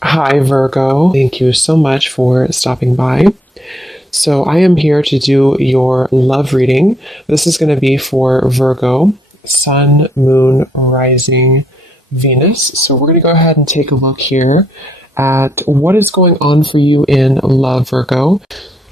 Hi, Virgo. Thank you so much for stopping by. So, I am here to do your love reading. This is going to be for Virgo, Sun, Moon, Rising, Venus. So, we're going to go ahead and take a look here at what is going on for you in love, Virgo.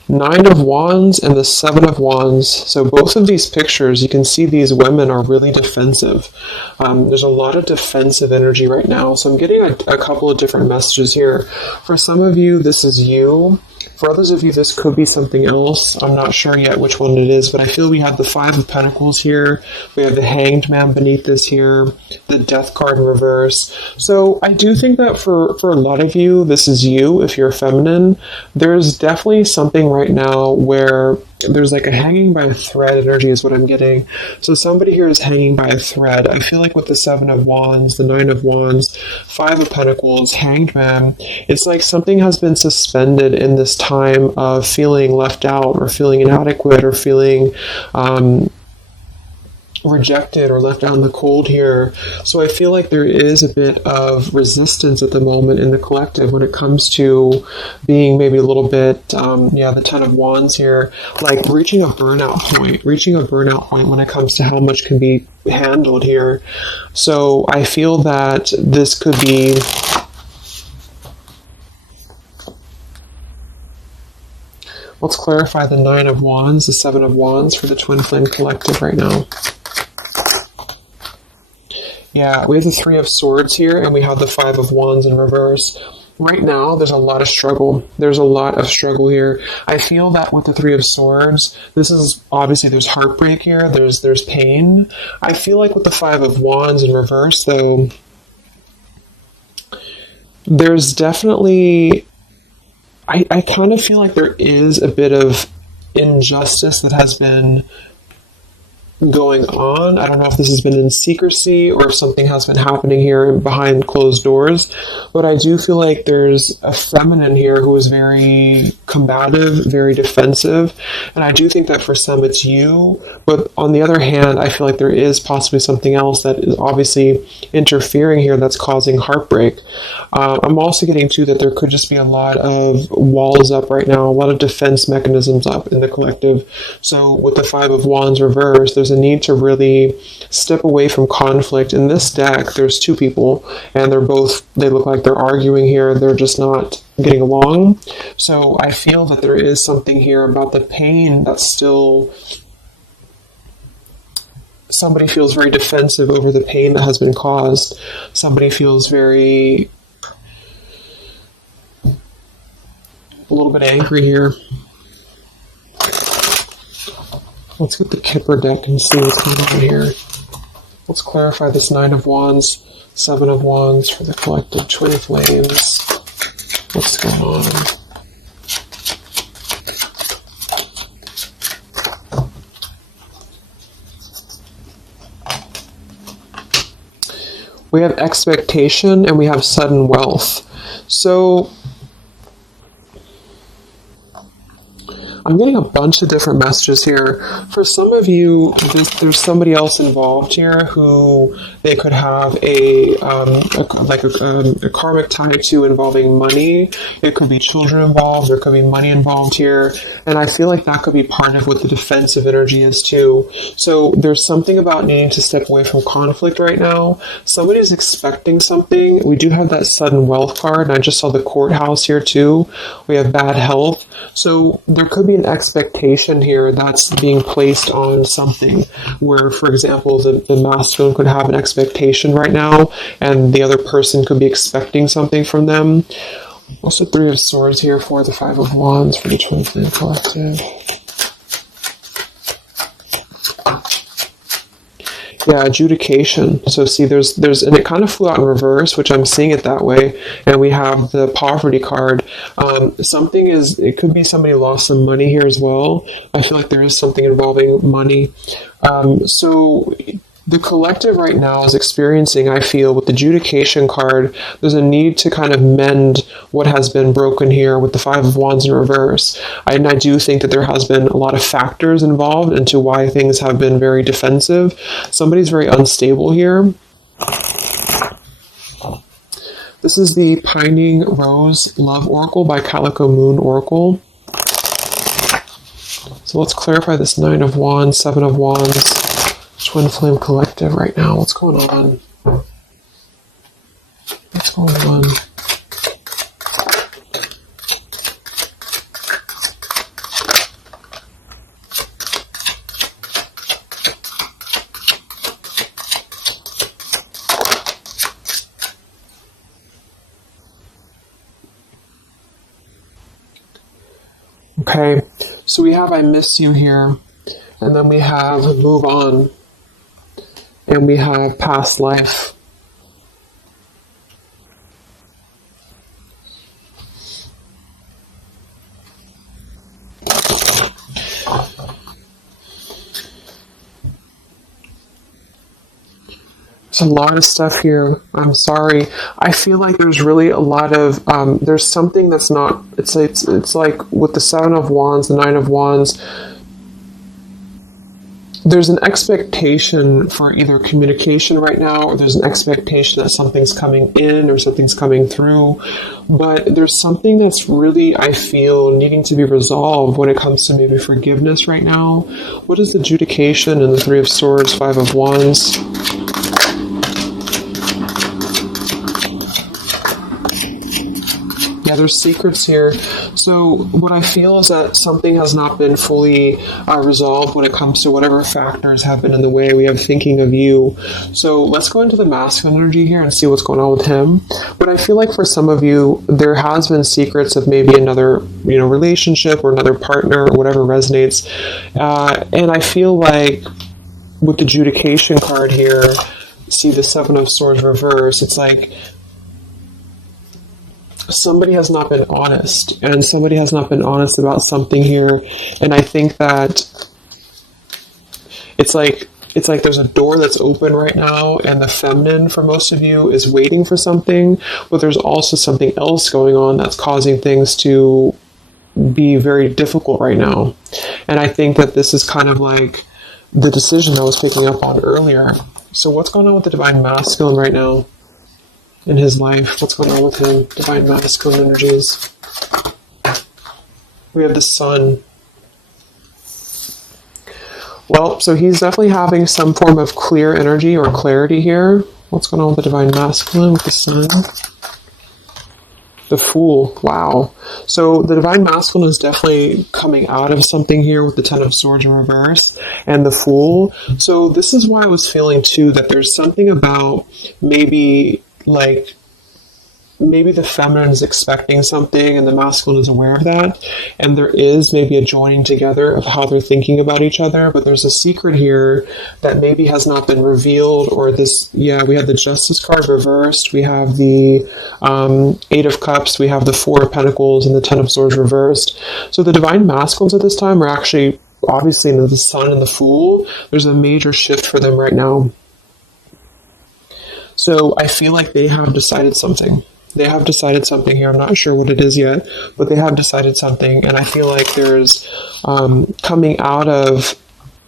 Nine of Wands and the Seven of Wands. So both of these pictures, you can see these women are really defensive. There's a lot of defensive energy right now. So I'm getting a couple of different messages here. For some of you, this is you. For others of you, this could be something else. I'm not sure yet which one it is, but I feel we have the Five of Pentacles here. We have the Hanged Man beneath this here, the Death card in reverse. So I do think that for a lot of you, this is you, if you're feminine. There's definitely something right now where there's like a hanging by a thread energy is what I'm getting. So somebody here is hanging by a thread. I feel like with the Seven of Wands, the Nine of Wands, Five of Pentacles, Hanged Man, it's like something has been suspended in this time of feeling left out or feeling inadequate or feeling rejected or left out in the cold here. So I feel like there is a bit of resistance at the moment in the collective when it comes to being maybe a little bit, the Ten of Wands here, like reaching a burnout point when it comes to how much can be handled here. So I feel that this could be let's clarify the Nine of Wands, the Seven of Wands for the Twin Flame Collective right now. Yeah, we have the Three of Swords here, and we have the Five of Wands in reverse. Right now, there's a lot of struggle. There's a lot of struggle here. I feel that with the Three of Swords, this is obviously there's heartbreak here. There's pain. I feel like with the Five of Wands in reverse, though, there's definitely I kind of feel like there is a bit of injustice that has been going on. I don't know if this has been in secrecy or if something has been happening here behind closed doors, but I do feel like there's a feminine here who is very combative, very defensive, and I do think that for some it's you, but on the other hand, I feel like there is possibly something else that is obviously interfering here that's causing heartbreak. I'm also getting to that there could just be a lot of walls up right now, a lot of defense mechanisms up in the collective. So with the Five of Wands reversed, there's a need to really step away from conflict. In this deck, there's two people, and they look like they're arguing here. They're just not getting along. So I feel that there is something here about the pain that's still... Somebody feels very defensive over the pain that has been caused. Somebody feels a little bit angry here. Let's get the Kipper deck and see what's going on here. Let's clarify this Nine of Wands, Seven of Wands for the collective Twin Flames. What's going on? We have expectation and we have sudden wealth. So I'm getting a bunch of different messages here. For some of you, there's somebody else involved here who they could have a karmic tie to involving money. It could be children involved. There could be money involved here. And I feel like that could be part of what the defensive energy is too. So there's something about needing to step away from conflict right now. Somebody's expecting something. We do have that sudden wealth card, and I just saw the courthouse here too. We have bad health. So there could be an expectation here that's being placed on something where, for example, the masculine could have an expectation right now and the other person could be expecting something from them. What's the Three of Swords here for the Five of Wands for the Twin Flame Collective? Yeah, adjudication. So see, there's, and it kind of flew out in reverse, which I'm seeing it that way. And we have the poverty card. It could be somebody lost some money here as well. I feel like there is something involving money. So the collective right now is experiencing, I feel, with the adjudication card, there's a need to kind of mend what has been broken here with the Five of Wands in reverse. And I do think that there has been a lot of factors involved into why things have been very defensive. Somebody's very unstable here. This is the Pining Rose Love Oracle by Calico Moon Oracle. So let's clarify this 9 of Wands, 7 of Wands, Twin Flame Collective right now. What's going on? What's going on? Okay, so we have I miss you here, and then we have move on, and we have past life. There's a lot of stuff here. I'm sorry. I feel like there's really a lot of there's something that's not. It's like with the 7 of Wands, the 9 of Wands. There's an expectation for either communication right now, or there's an expectation that something's coming in or something's coming through. But there's something that's really, I feel, needing to be resolved when it comes to maybe forgiveness right now. What is adjudication in the 3 of Swords, 5 of Wands? Yeah, there's secrets here. So what I feel is that something has not been fully resolved when it comes to whatever factors have been in the way. We have thinking of you. So let's go into the masculine energy here and see what's going on with him. But I feel like for some of you, there has been secrets of maybe another, relationship or another partner or whatever resonates. And I feel like with the adjudication card here, see the 7 of Swords reverse, it's like somebody has not been honest, and somebody has not been honest about something here. And I think that it's like there's a door that's open right now, and the feminine for most of you is waiting for something, but there's also something else going on that's causing things to be very difficult right now. And I think that this is kind of like the decision I was picking up on earlier. So what's going on with the divine masculine right now in his life? What's going on with him? Divine masculine energies. We have the sun. Well, so he's definitely having some form of clear energy or clarity here. What's going on with the divine masculine with the sun? The Fool. Wow. So the divine masculine is definitely coming out of something here with the 10 of Swords in reverse and the Fool. So this is why I was feeling too that there's something about maybe the feminine is expecting something and the masculine is aware of that, and there is maybe a joining together of how they're thinking about each other, but there's a secret here that maybe has not been revealed. Or this, we have the Justice card reversed, we have the 8 of Cups, we have the 4 of Pentacles, and the 10 of Swords reversed. So the divine masculines at this time are actually obviously in the Sun and the Fool. There's a major shift for them right now. So I feel like they have decided something. They have decided something here. I'm not sure what it is yet, but they have decided something. And I feel like there's coming out of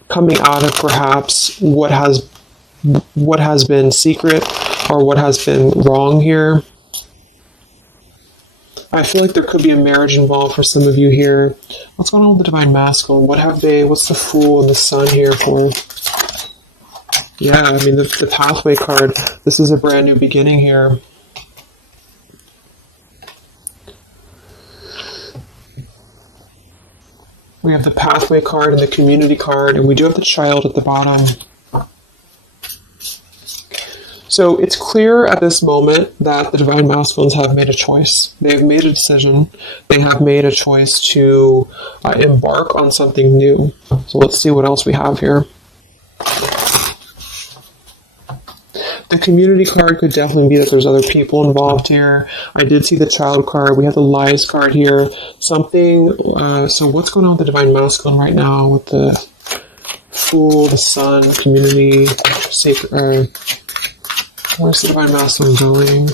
perhaps what has been secret or what has been wrong here. I feel like there could be a marriage involved for some of you here. What's going on with the divine masculine? What's the Fool and the Sun here for? Yeah, I mean, the Pathway card, this is a brand new beginning here. We have the Pathway card and the Community card, and we do have the Child at the bottom. So it's clear at this moment that the divine masculines have made a choice. They have made a decision. They have made a choice to embark on something new. So let's see what else we have here. The Community card could definitely be that there's other people involved here. I did see the Child card. We have the Lies card here. Something, so what's going on with the divine masculine right now with the Fool, the Sun, Community, sacred, where's the divine masculine going?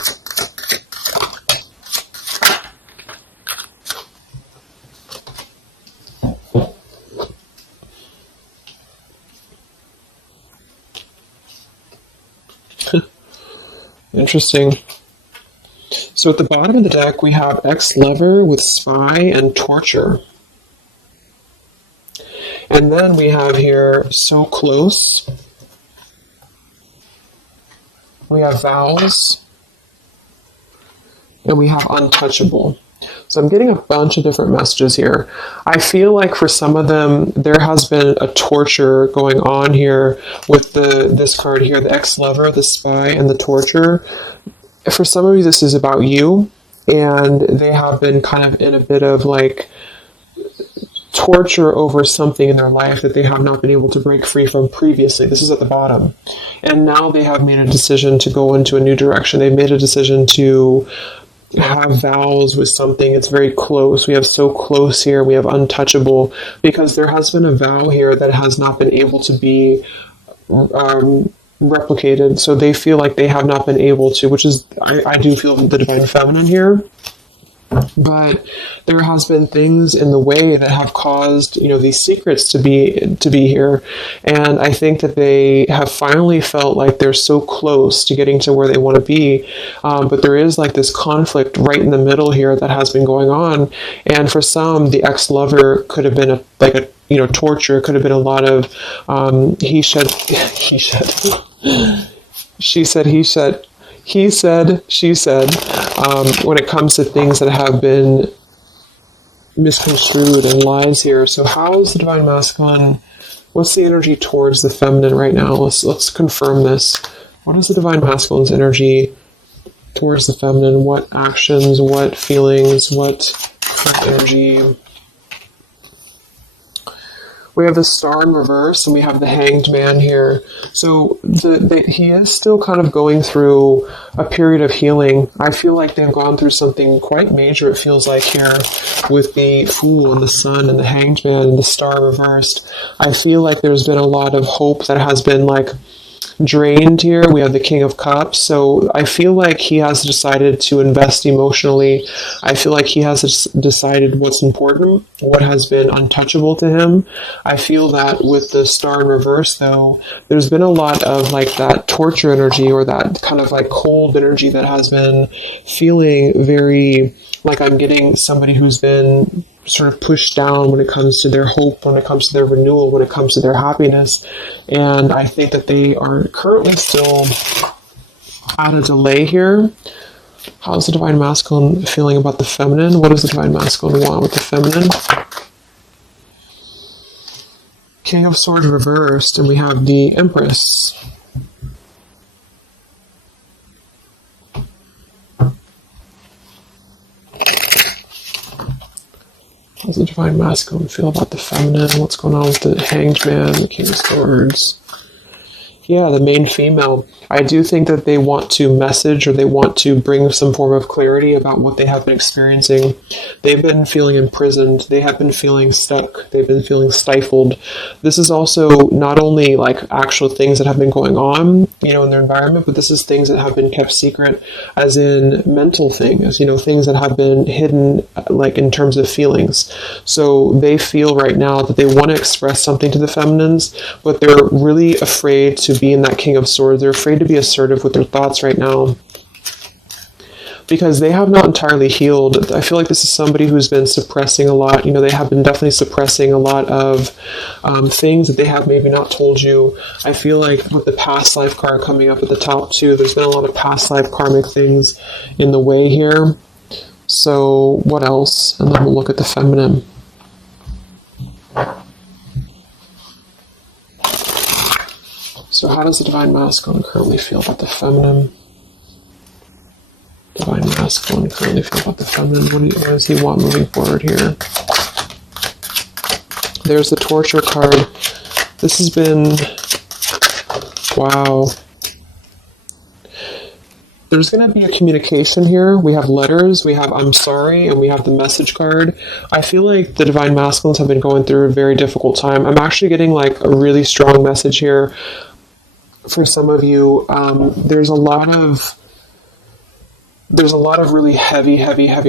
Interesting. So at the bottom of the deck, we have ex-lover with spy and torture. And then we have here so close. We have vows. And we have untouchable. So I'm getting a bunch of different messages here. I feel like for some of them, there has been a torture going on here with this card here, the ex-lover, the spy, and the torture. For some of you, this is about you, and they have been kind of in a bit of like torture over something in their life that they have not been able to break free from previously. This is at the bottom. And now they have made a decision to go into a new direction. They've made a decision to have vows with something. It's very close. We have so close here. We have untouchable, because there has been a vow here that has not been able to be replicated. So they feel like they have not been able to, which is, I do feel the divine feminine here. But there has been things in the way that have caused, these secrets to be here. And I think that they have finally felt like they're so close to getting to where they want to be. But there is like this conflict right in the middle here that has been going on. And for some, the ex-lover could have been torture. It could have been a lot of he said, she said, he said, he said, she said, when it comes to things that have been misconstrued and lies here. So how is the divine masculine? What's the energy towards the feminine right now? Let's confirm this. What is the divine masculine's energy towards the feminine? What actions, what feelings, what energy? We have the Star in reverse, and we have the Hanged Man here. So he is still kind of going through a period of healing. I feel like they've gone through something quite major, it feels like, here with the Fool and the Sun and the Hanged Man and the Star reversed. I feel like there's been a lot of hope that has been drained here. We have the King of Cups. So I feel like he has decided to invest emotionally. I feel like he has decided what's important, what has been untouchable to him. I feel that with the Star in reverse, though, there's been a lot of that torture energy, or that kind of cold energy that has been feeling very like I'm getting somebody who's been sort of pushed down when it comes to their hope, when it comes to their renewal, when it comes to their happiness. And I think that they are currently still at a delay here. How's the divine masculine feeling about the feminine? What does the divine masculine want with the feminine? King of Swords reversed, and we have the Empress. How does the divine masculine feel about the feminine? What's going on with the Hanged Man, the King of Swords? Yeah, the main female. I do think that they want to message, or they want to bring some form of clarity about what they have been experiencing. They've been feeling imprisoned. They have been feeling stuck. They've been feeling stifled. This is also not only actual things that have been going on, in their environment, but this is things that have been kept secret, as in mental things, things that have been hidden, in terms of feelings. So they feel right now that they want to express something to the feminines, but they're really afraid to be in that King of Swords. They're afraid to be assertive with their thoughts right now, because they have not entirely healed. I feel like this is somebody who's been suppressing a lot. They have been definitely suppressing a lot of things that they have maybe not told you. I feel like with the past life card coming up at the top too, there's been a lot of past life karmic things in the way here. So what else? And then we'll look at the feminine. So how does the divine masculine currently feel about the feminine? Divine masculine currently feel about the feminine. What does he want moving forward here? There's the torture card. This has been... Wow. There's going to be a communication here. We have letters, we have I'm sorry, and we have the message card. I feel like the divine masculines have been going through a very difficult time. I'm actually getting a really strong message here. For some of you, there's a lot of really heavy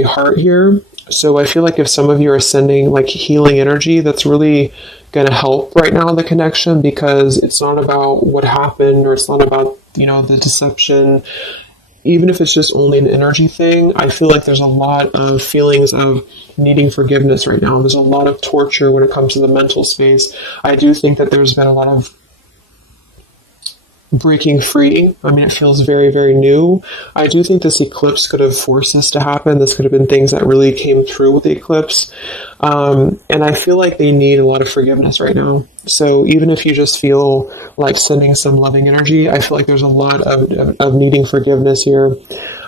heart here. So I feel like if some of you are sending healing energy, that's really going to help right now in the connection, because it's not about what happened, or it's not about, the deception. even if it's just only an energy thing, I feel like there's a lot of feelings of needing forgiveness right now. There's a lot of torture when it comes to the mental space. I do think that there's been a lot of breaking free. I mean, it feels very, very new. I do think this eclipse could have forced this to happen. This could have been things that really came through with the eclipse. And I feel like they need a lot of forgiveness right now. So even if you just feel like sending some loving energy, I feel like there's a lot of needing forgiveness here.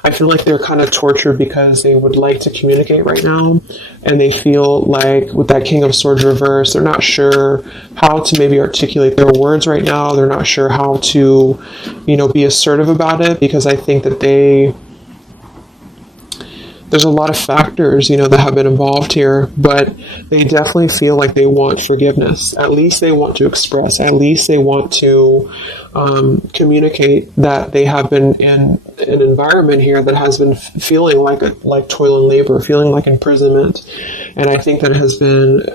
I feel like they're kind of tortured because they would like to communicate right now, and they feel like with that King of Swords reverse, they're not sure how to maybe articulate their words right now. They're not sure how to, be assertive about it, because I think that there's a lot of factors, that have been involved here, but they definitely feel like they want forgiveness. At least they want to express. At least they want to communicate that they have been in an environment here that has been feeling like toil and labor, feeling like imprisonment. And I think that it has been,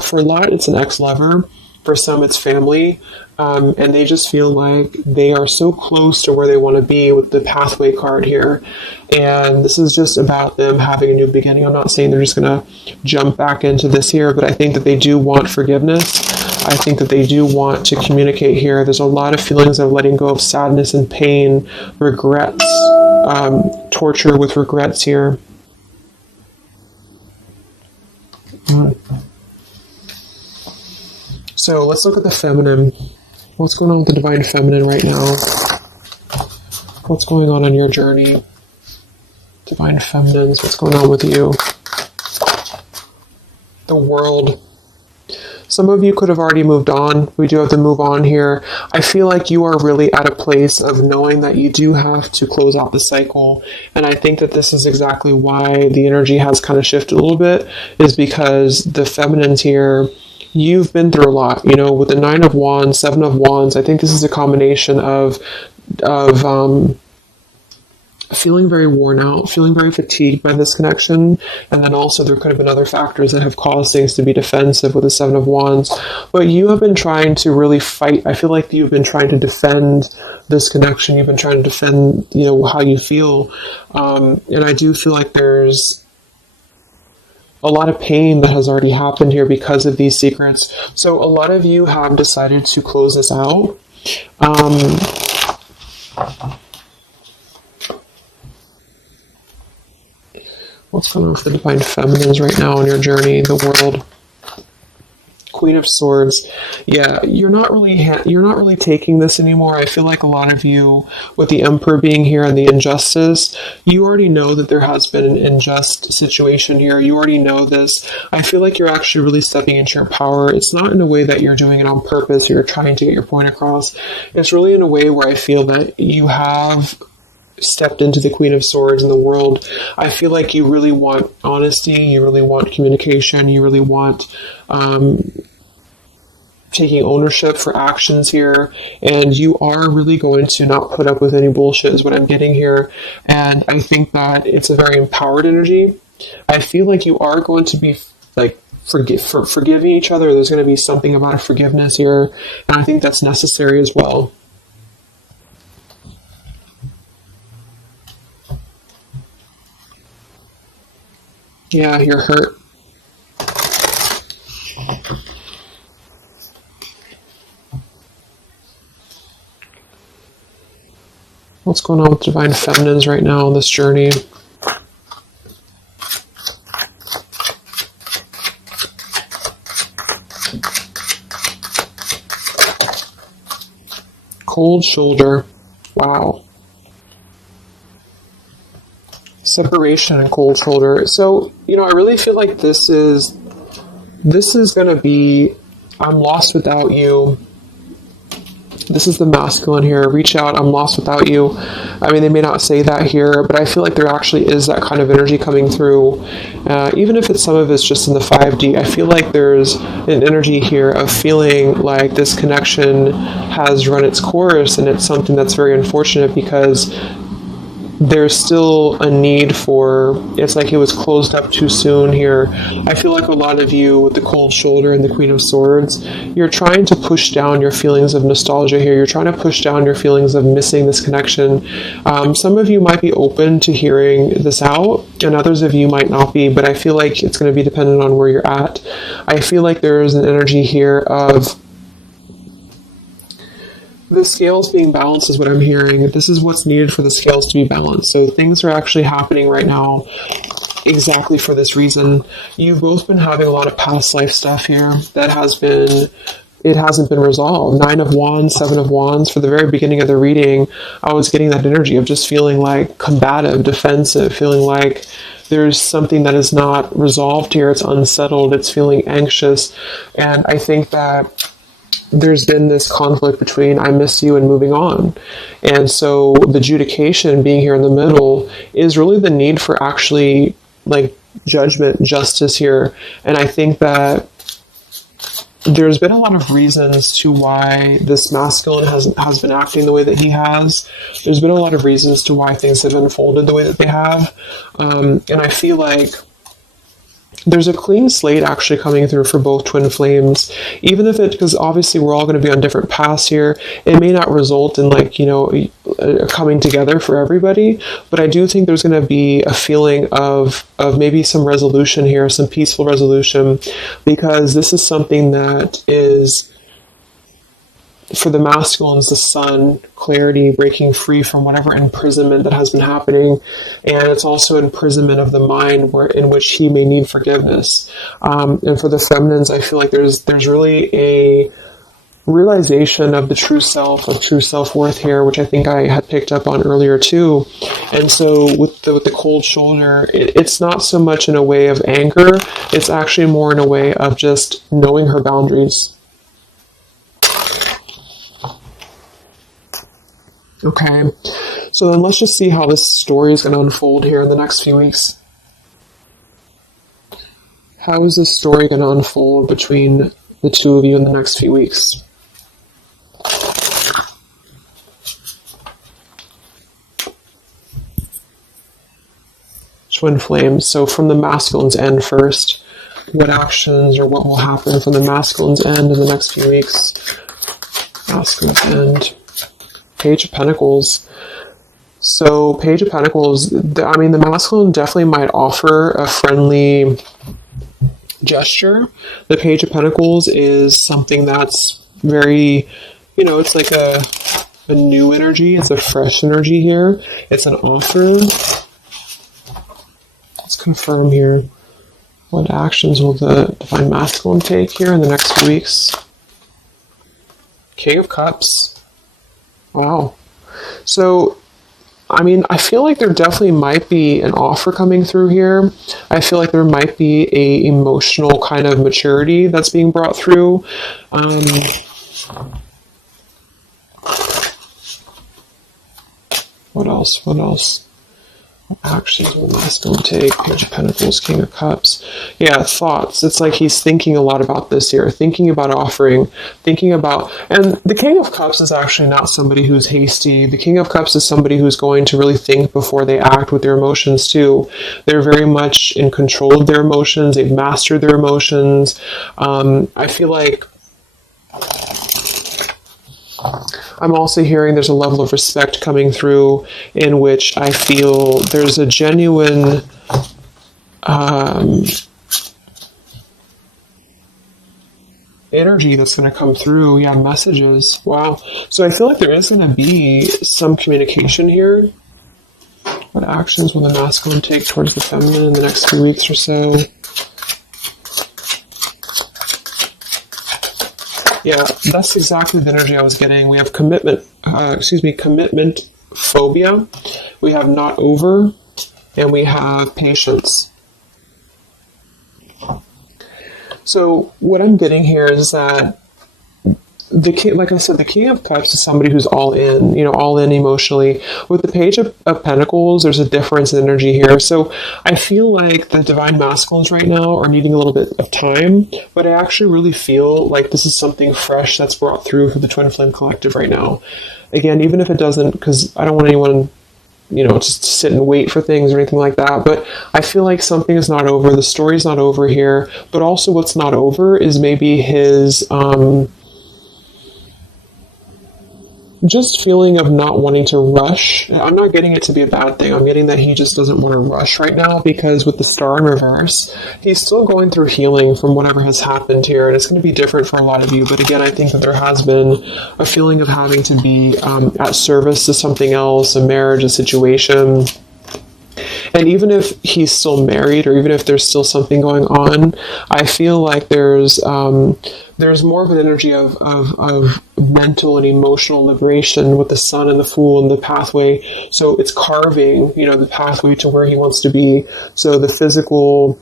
for a lot, it's an ex-lover. For some, it's family. And they just feel like they are so close to where they want to be with the pathway card here. And this is just about them having a new beginning. I'm not saying they're just going to jump back into this here, but I think that they do want forgiveness. I think that they do want to communicate here. There's a lot of feelings of letting go of sadness and pain, regrets, torture with regrets here. So let's look at the feminine. What's going on with the divine feminine right now? What's going on your journey? Divine feminines, what's going on with you? The world. Some of you could have already moved on. We do have to move on here. I feel like you are really at a place of knowing that you do have to close out the cycle. And I think that this is exactly why the energy has kind of shifted a little bit, is because the feminines here, you've been through a lot, with the 9 of Wands, 7 of Wands. I think this is a combination of feeling very worn out, feeling very fatigued by this connection. And then also there could have been other factors that have caused things to be defensive with the 7 of Wands. But you have been trying to really fight. I feel like you've been trying to defend this connection. You've been trying to defend, how you feel. And I do feel like there's a lot of pain that has already happened here because of these secrets. So a lot of you have decided to close this out. What's going on with the divine feminines right now in your journey, the world? Queen of Swords. Yeah, you're not really taking this anymore. I feel like a lot of you, with the Emperor being here and the injustice, you already know that there has been an unjust situation here. You already know this. I feel like you're actually really stepping into your power. It's not in a way that you're doing it on purpose, or you're trying to get your point across. It's really in a way where I feel that you have stepped into the Queen of Swords in the world. I feel like you really want honesty, you really want communication, you really want taking ownership for actions here, and you are really going to not put up with any bullshit is what I'm getting here. And I think that it's a very empowered energy. I feel like you are going to be like forgiving each other. There's going to be something about a forgiveness here, and I think that's necessary as well. Yeah, you're hurt. What's going on with divine feminines right now on this journey? Cold shoulder. Wow. Separation and cold shoulder. So, I really feel like this is going to be, I'm lost without you. This is the masculine here. Reach out, I'm lost without you. I mean, they may not say that here, but I feel like there actually is that kind of energy coming through. Even if some of it's just in the 5D, I feel like there's an energy here of feeling like this connection has run its course, and it's something that's very unfortunate because there's still a need for, it's like it was closed up too soon here. I feel like a lot of you with the cold shoulder and the Queen of Swords, you're trying to push down your feelings of nostalgia here. You're trying to push down your feelings of missing this connection. Some of you might be open to hearing this out, and others of you might not be, but I feel like it's going to be dependent on where you're at. I feel like there is an energy here of the scales being balanced is what I'm hearing. This is what's needed for the scales to be balanced. So things are actually happening right now exactly for this reason. You've both been having a lot of past life stuff here that it hasn't been resolved. 9 of Wands, 7 of Wands. For the very beginning of the reading, I was getting that energy of just feeling like combative, defensive, feeling like there's something that is not resolved here. It's unsettled. It's feeling anxious. And I think that there's been this conflict between I miss you and moving on. And so the adjudication being here in the middle is really the need for actually like judgment, justice here. And I think that there's been a lot of reasons to why this masculine has been acting the way that he has. There's been a lot of reasons to why things have unfolded the way that they have. And I feel like there's a clean slate actually coming through for both twin flames, even if because obviously we're all going to be on different paths here. It may not result in like, a coming together for everybody, but I do think there's going to be a feeling of maybe some resolution here, some peaceful resolution, because this is something that is, for the masculines, the sun, clarity, breaking free from whatever imprisonment that has been happening. And it's also imprisonment of the mind in which he may need forgiveness. And for the feminines, I feel like there's really a realization of the true self, of true self-worth here, which I think I had picked up on earlier too. And so with the cold shoulder, it's not so much in a way of anger. It's actually more in a way of just knowing her boundaries. Okay, so then let's just see how this story is going to unfold here in the next few weeks. How is this story going to unfold between the two of you in the next few weeks? Twin flames. So from the masculine's end first, what actions or what will happen from the masculine's end in the next few weeks? Masculine's end. Page of Pentacles. So Page of Pentacles, the masculine definitely might offer a friendly gesture. The Page of Pentacles is something that's very, it's like a new energy. It's a fresh energy here. It's an offer. Let's confirm here. What actions will the Divine Masculine take here in the next few weeks? King of Cups. Wow. So, I feel like there definitely might be an offer coming through here. I feel like there might be a emotional kind of maturity that's being brought through. What else? Actions will the masculine take? Page of Pentacles, King of Cups. Yeah, thoughts. It's like he's thinking a lot about this here, thinking about offering, and the King of Cups is actually not somebody who's hasty. The King of Cups is somebody who's going to really think before they act with their emotions too. They're very much in control of their emotions. They've mastered their emotions. I feel like I'm also hearing there's a level of respect coming through in which I feel there's a genuine energy that's going to come through. Yeah, messages. Wow. So I feel like there is going to be some communication here. What actions will the masculine take towards the feminine in the next few weeks or so? Yeah, that's exactly the energy I was getting. We have commitment phobia. We have not over, and we have patience. So what I'm getting here is that like I said, the King of Cups is somebody who's all in emotionally. With the Page of Pentacles, there's a difference in energy here. So I feel like the Divine Masculines right now are needing a little bit of time, but I actually really feel like this is something fresh that's brought through for the Twin Flame Collective right now. Again, even if it doesn't, because I don't want anyone just sit and wait for things or anything like that. But I feel like something is not over. The story's not over here. But also what's not over is maybe his just feeling of not wanting to rush. I'm not getting it to be a bad thing. I'm getting that he just doesn't want to rush right now, because with the star in reverse, he's still going through healing from whatever has happened here, and it's going to be different for a lot of you. But again, I think that there has been a feeling of having to be at service to something else, a marriage, a situation. And even if he's still married, or even if there's still something going on, I feel like there's more of an energy of mental and emotional liberation with the sun and the fool and the pathway. So it's carving, the pathway to where he wants to be. So the physical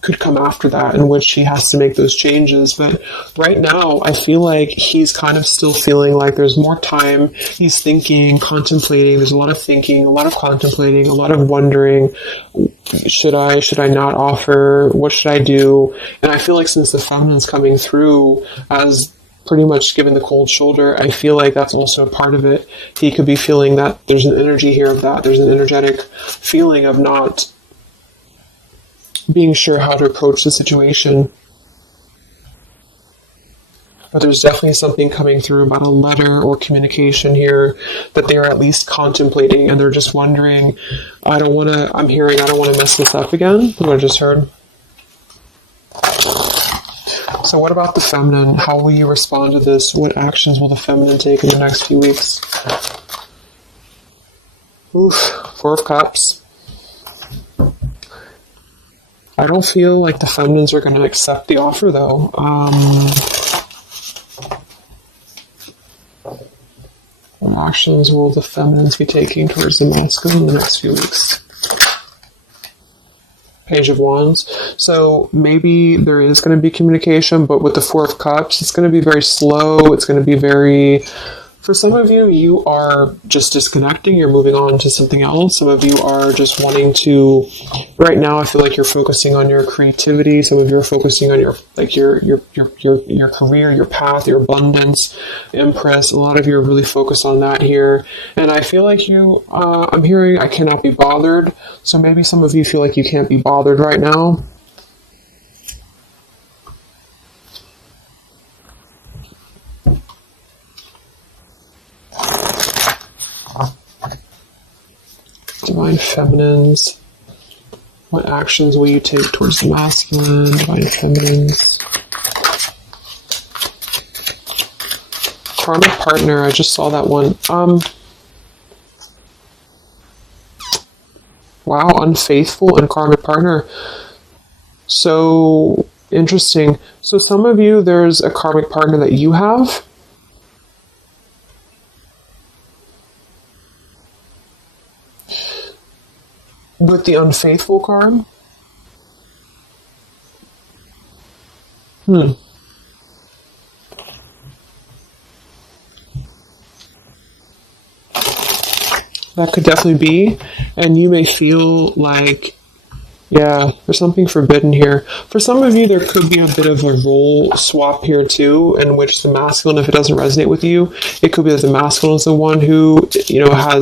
could come after that, in which he has to make those changes. But right now, I feel like he's kind of still feeling like there's more time. He's thinking, contemplating. There's a lot of thinking, a lot of contemplating, a lot of wondering. Should I not offer? What should I do? And I feel like since the feminine's coming through as pretty much giving the cold shoulder, I feel like that's also a part of it. He could be feeling that there's an energy here of that. There's an energetic feeling of not being sure how to approach the situation. But there's definitely something coming through about a letter or communication here that they're at least contemplating, and they're just wondering, I don't want to mess this up again, what I just heard. So what about the feminine? How will you respond to this? What actions will the feminine take in the next few weeks? Oof, Four of Cups. I don't feel like the feminines are going to accept the offer, though. What actions will the feminines be taking towards the masculine in the next few weeks? Page of Wands. So maybe there is going to be communication, but with the Four of Cups, it's going to be very slow. It's going to be very... For some of you, you are just disconnecting. You're moving on to something else. Some of you are just wanting to... Right now, I feel like you're focusing on your creativity. Some of you are focusing on your career, your path, your abundance, Empress. A lot of you are really focused on that here. And I feel like I'm hearing I cannot be bothered. So maybe some of you feel like you can't be bothered right now. Divine Feminines. What actions will you take towards the masculine? Divine Feminines. Karmic partner. I just saw that one. Wow, unfaithful and karmic partner. So interesting. So some of you, there's a karmic partner that you have. With the unfaithful card? That could definitely be. And you may feel like, yeah, there's something forbidden here. For some of you, there could be a bit of a role swap here too, in which the masculine, if it doesn't resonate with you, it could be that the masculine is the one who,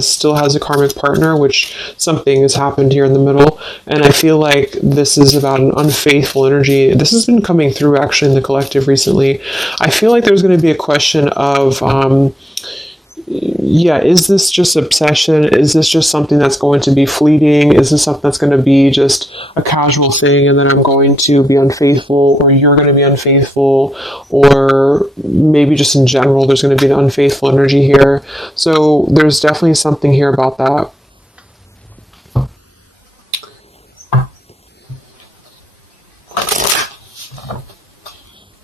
still has a karmic partner, which something has happened here in the middle. And I feel like this is about an unfaithful energy. This has been coming through actually in the collective recently. I feel like there's going to be a question of, is this just obsession? Is this just something that's going to be fleeting? Is this something that's going to be just a casual thing, and then I'm going to be unfaithful, or you're going to be unfaithful, or maybe just in general there's going to be an unfaithful energy here. So there's definitely something here about that.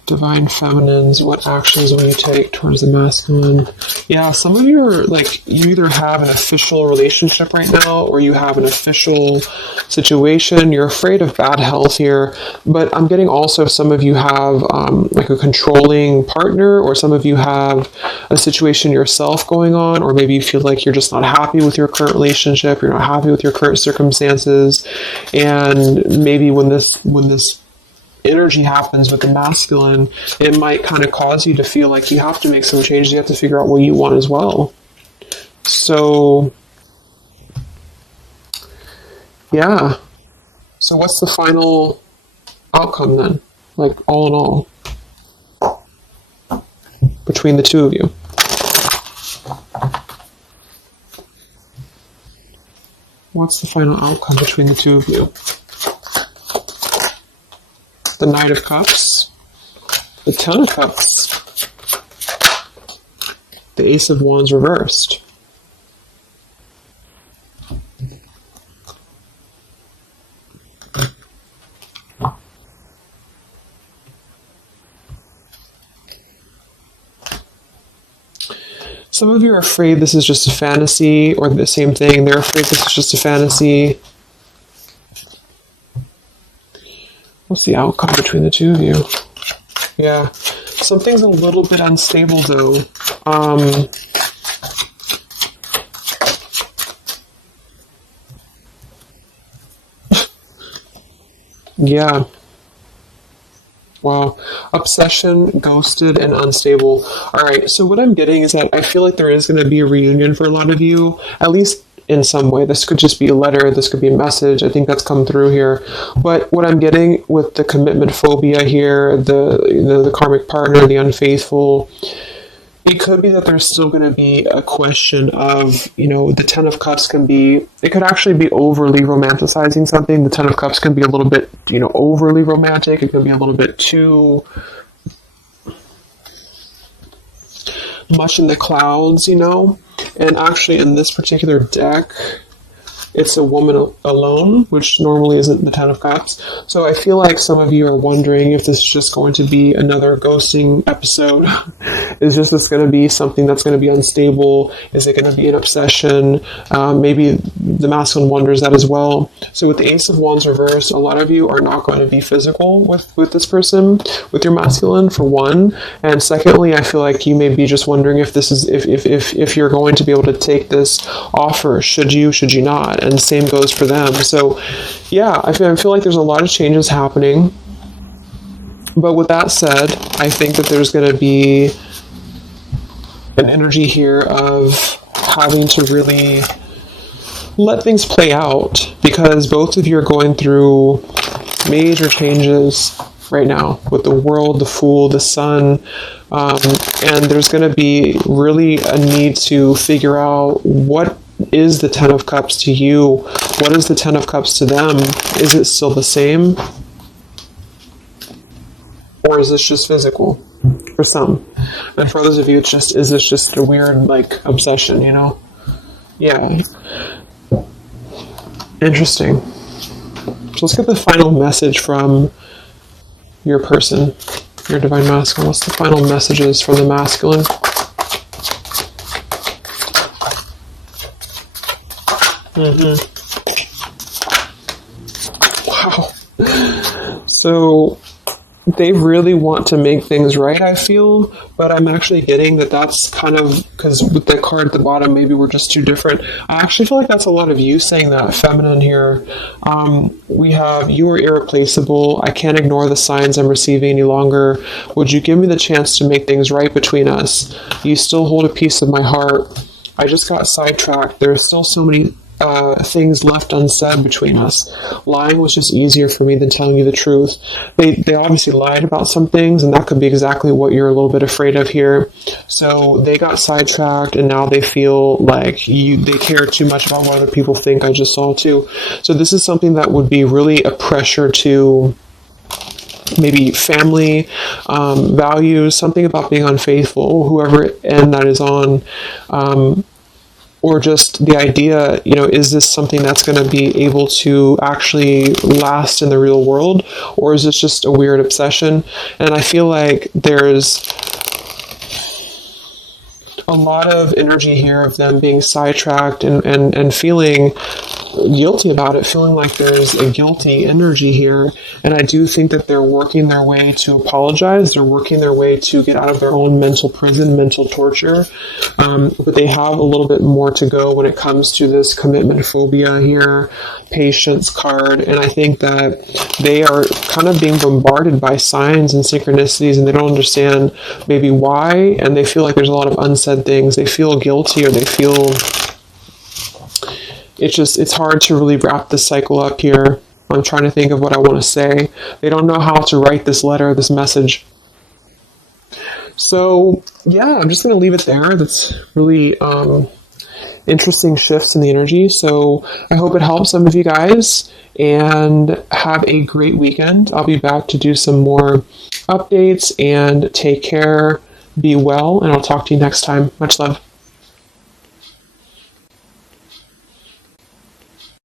Divine Feminines, what actions will you take towards the masculine? Yeah, some of you are you either have an official relationship right now, or you have an official situation. You're afraid of bad health here, but I'm getting also some of you have a controlling partner, or some of you have a situation yourself going on, or maybe you feel like you're just not happy with your current relationship, you're not happy with your current circumstances, and maybe when this energy happens with the masculine, it might kind of cause you to feel like you have to make some changes. You have to figure out what you want as well. So Yeah. So what's the final outcome then? Like, all in all, between the two of you? What's the final outcome between the two of you? The Knight of Cups, the Ten of Cups, the Ace of Wands reversed. Some of you are afraid this is just a fantasy, or the same thing, they're afraid this is just a fantasy. What's the outcome between the two of you? Yeah, something's a little bit unstable though. Yeah. Wow. Obsession, ghosted, and unstable. All right. So what I'm getting is that I feel like there is going to be a reunion for a lot of you, at least in some way. This could just be a letter. This could be a message. I think that's come through here. But what I'm getting with the commitment phobia here, the karmic partner, the unfaithful, it could be that there's still going to be a question of, the Ten of Cups it could actually be overly romanticizing something. The Ten of Cups can be a little bit, overly romantic. It can be a little bit too much in the clouds, And actually in this particular deck, it's a woman alone, which normally isn't the Ten of Cups. So I feel like some of you are wondering if this is just going to be another ghosting episode. Is this going to be something that's going to be unstable? Is it going to be an obsession? Maybe the masculine wonders that as well. So with the Ace of Wands reversed, a lot of you are not going to be physical with this person, with your masculine, for one. And secondly, I feel like you may be just wondering if this is if you're going to be able to take this offer. Should you not? And same goes for them. So yeah, I feel like there's a lot of changes happening. But with that said, I think that there's going to be an energy here of having to really let things play out, because both of you are going through major changes right now with the World, the Fool, the Sun, and there's going to be really a need to figure out what is the Ten of Cups to you? What is the Ten of Cups to them? Is it still the same? Or is this just physical? For some. And for others of you, is this just a weird, obsession, Yeah. Interesting. So let's get the final message from your person, your divine masculine. What's the final messages from the masculine? Wow. So they really want to make things right, I feel, but I'm actually getting that's kind of, because with the card at the bottom, maybe we're just too different. I actually feel like that's a lot of you saying that, feminine here. We have, you are irreplaceable. I can't ignore the signs I'm receiving any longer. Would you give me the chance to make things right between us? You still hold a piece of my heart. I just got sidetracked. There are still so many things left unsaid between us. Lying was just easier for me than telling you the truth. They obviously lied about some things, and that could be exactly what you're a little bit afraid of here. So they got sidetracked, and now they feel like they care too much about what other people think. I just saw too. So this is something that would be really a pressure to maybe family, values, something about being unfaithful, whoever end that is on, or just the idea, is this something that's going to be able to actually last in the real world, or is this just a weird obsession? And I feel like there's a lot of energy here of them being sidetracked and feeling guilty about it, feeling like there's a guilty energy here. And I do think that they're working their way to apologize. They're working their way to get out of their own mental prison, mental torture. But they have a little bit more to go when it comes to this commitment phobia here, patience card. And I think that they are kind of being bombarded by signs and synchronicities, and they don't understand maybe why. And they feel like there's a lot of unsaid things. They feel guilty, or they feel it's hard to really wrap this cycle up here. I'm trying to think of what I want to say. They don't know how to write this letter, this message. So, yeah, I'm just going to leave it there. That's really interesting shifts in the energy. So I hope it helps some of you guys, and have a great weekend. I'll be back to do some more updates, and take care, be well, and I'll talk to you next time. Much love.